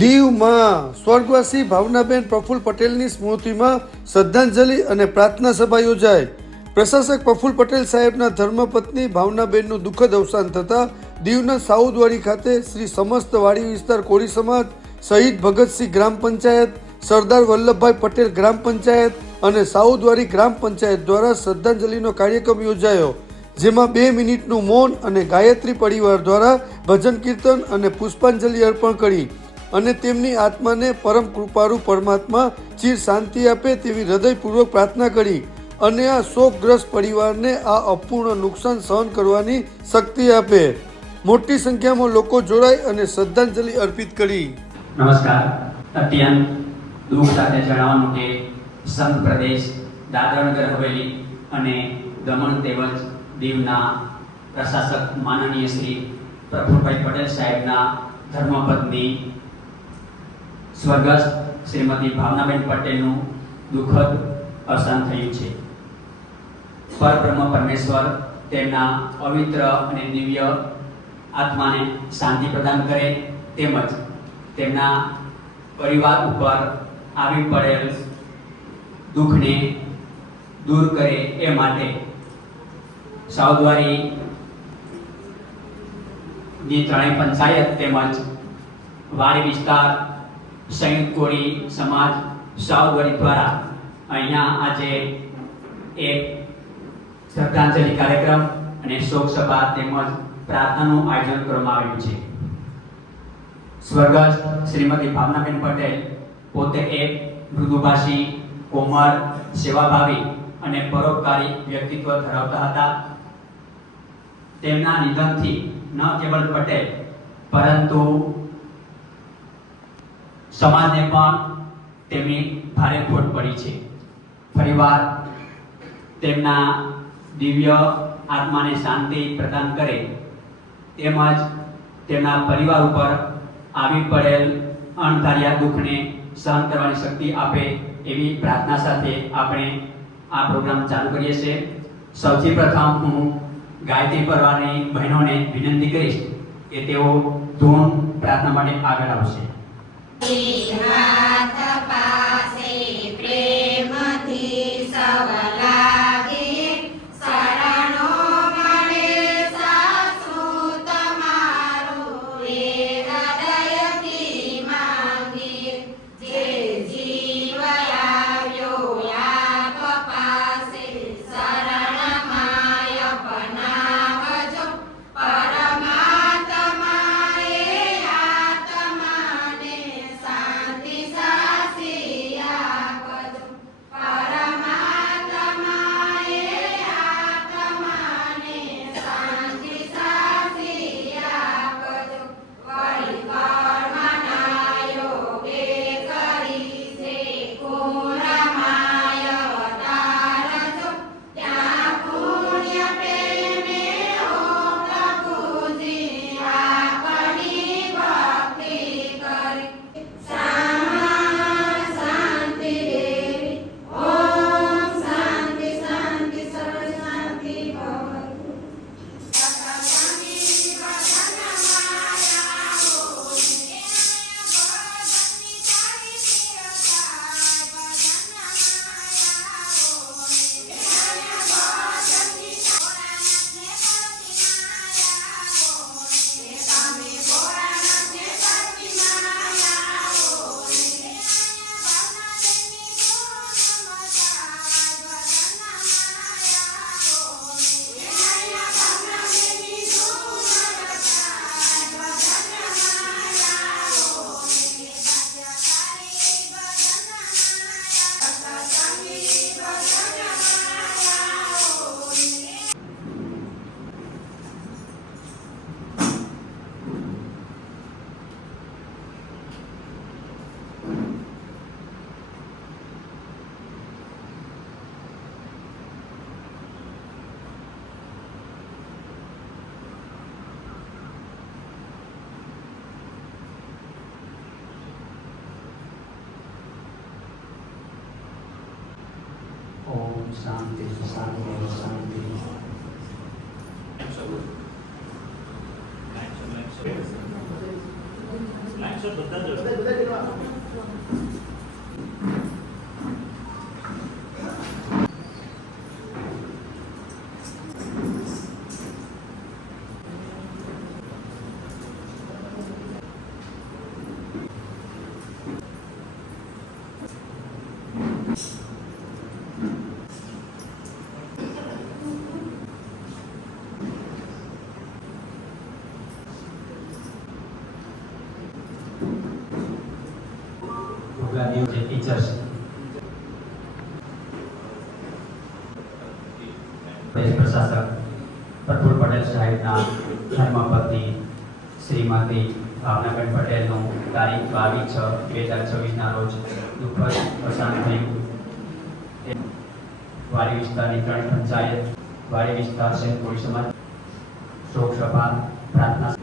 દીવમાં સ્વર્ગવાસી ભાવનાબેન પ્રફુલ્લ પટેલની સ્મૃતિમાં શ્રદ્ધાંજલિ અને પ્રાર્થના સભા યોજાઈ। પ્રશાસક પ્રફુલ્લ પટેલ સાહેબના ધર્મપત્ની ભાવનાબેનનું દુઃખદ અવસાન થતાં દીવના સાઉદવાડી ખાતે શ્રી સમસ્ત વાડી વિસ્તાર કોળી સમાજ, શહીદ ભગતસિંહ ગ્રામ પંચાયત, સરદાર વલ્લભભાઈ પટેલ ગ્રામ પંચાયત અને સાઉદવાડી ગ્રામ પંચાયત દ્વારા શ્રદ્ધાંજલિનો કાર્યક્રમ યોજાયો, જેમાં 2 મિનિટનું મૌન અને ગાયત્રી પરિવાર દ્વારા ભજન કીર્તન અને પુષ્પાંજલિ અર્પણ કરી અને તેમની આત્માને પરમ કૃપાળુ પરમાત્મા ચિર શાંતિ આપે તેવી હૃદયપૂર્વક પ્રાર્થના કરી અને આ શોકગ્રસ્ત પરિવારને આ અપૂર્ણ નુકસાન સહન કરવાની શક્તિ આપે। મોટી સંખ્યામાં લોકો જોડાઈ અને શ્રદ્ધાંજલિ અર્પિત કરી। નમસ્કાર। અત્યંત દુઃખ સાથે જણાવવાનું કે સંઘ પ્રદેશ દાદરાનગર હવેલી અને દમણ તેમજ દીવના પ્રશાસક માનનીય શ્રી પ્રફુલ્લભાઈ પટેલ સાહેબના ધર્મપત્ની સ્વર્ગસ્થ શ્રીમતી ભાવનાબેન પટેલનું દુઃખદ અવસાન થયું છે। પરબ્રહ્મ પરમેશ્વર તેમના પવિત્ર અને દિવ્ય આત્માને શાંતિ પ્રદાન કરે તેમજ તેમના પરિવાર ઉપર આવી પડેલ દુઃખને દૂર કરે એ માટે સાઉદવાડીની 3 પંચાયત તેમજ વાડી વિસ્તાર સંયુક્ત કોળી સમાજ સાઉદવાડી દ્વારા અહીંયા આજે એક શ્રદ્ધાંજલિ કાર્યક્રમ અને શોક સભા તેમજ પ્રાર્થનાનું આયોજન કરવામાં આવ્યું છે। સ્વર્ગસ્થ શ્રીમતી ભાવનાબેન પટેલ પોતે એક મૃદુભાષી, કોમળ, સેવાભાવી અને પરોપકારી વ્યક્તિત્વ ધરાવતા હતા। તેમના નિધનથી ન કેવલ પટેલ પરંતુ સમાજને પણ તેમની ભારે ખોટ પડી છે। ફરીવાર તેમના દિવ્ય આત્માને શાંતિ પ્રદાન કરે તેમજ તેમના પરિવાર ઉપર આવી પડેલ અણધાર્યા દુઃખને સહન કરવાની શક્તિ આપે એવી પ્રાર્થના સાથે આપણે આ પ્રોગ્રામ ચાલુ કરીએ છીએ। સૌથી પ્રથમ હું ગાયત્રી પરિવારની બહેનોને વિનંતી કરીશ કે તેઓ ધૂન પ્રાર્થના માટે આગળ આવશે। ओम शांति शांति शांति। Thanks. ઉપલા જે ટીચર્સ પ્રશાસક પ્રફુલ્લ પટેલ સાહેબના ધર્મપત્ની શ્રીમતી ભાવનાબેન પટેલનું તારીખ 22/6/2026ના રોજ દુઃખદ અવસાન થયું. વાડી વિસ્તારની 3 પંચાયત વાડી વિસ્તાર સહિત કોળી સમાજ શોક સભા પ્રાર્થના